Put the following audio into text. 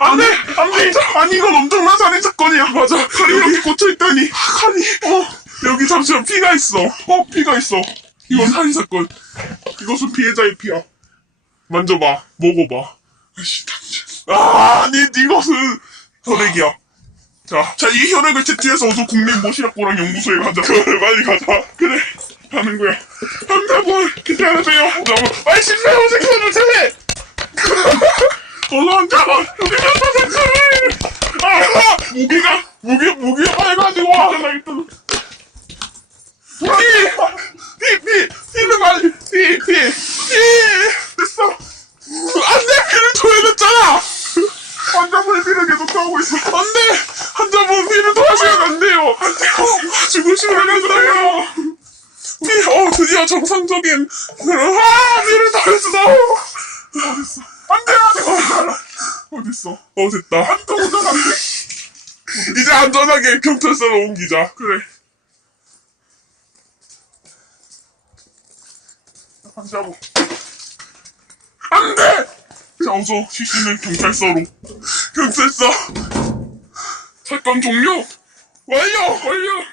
안 돼! 안 돼! 아니, 이건 엄청난 살인 사건이야. 맞아. 칼이 이렇게 꽂혀 있다니. 칼이, 어. 여기 잠시만 피가 있어. 어, 피가 있어. 이건 살인 사건. 이것은 피해자의 피야. 만져봐. 먹어봐. 아씨, 당신. 아, 아니, 이것은 혈액이야. 자, 자, 이 혈액을 채취해서 어서 국민 모시락고랑 연구소에 가자. 그래, 빨리 가자. 그래, 가는 거야. 환자분, 기다려주세요. 환자분, 빨리 심사용 생선을 제외! 여기 몇번 생선을! 아, 무기가, 무기, 무기가 빨가지고 화나겠다. 피! 피, 피! 피는 빨리! 피, 피! 피! 됐어! 안 돼! 피를 토해냈잖아! 환자분 피를 계속 토하고 있어. 안 돼! 환자분 피를 토하시면 안 돼요! 안 돼요! 죽으시면 안 돼요! 피, 어, 드디어 정상적인, 그런, 아! 피를 토했어! 어딨어? 안 돼! 안 돼! 어딨어? 어, 됐다. 안 돼! 이제 안전하게 경찰서로 옮기자. 그래. 환자분. 안 돼! 자, 어서 시신을 경찰서로. 경찰서! 사건 종료! 완료! 완료!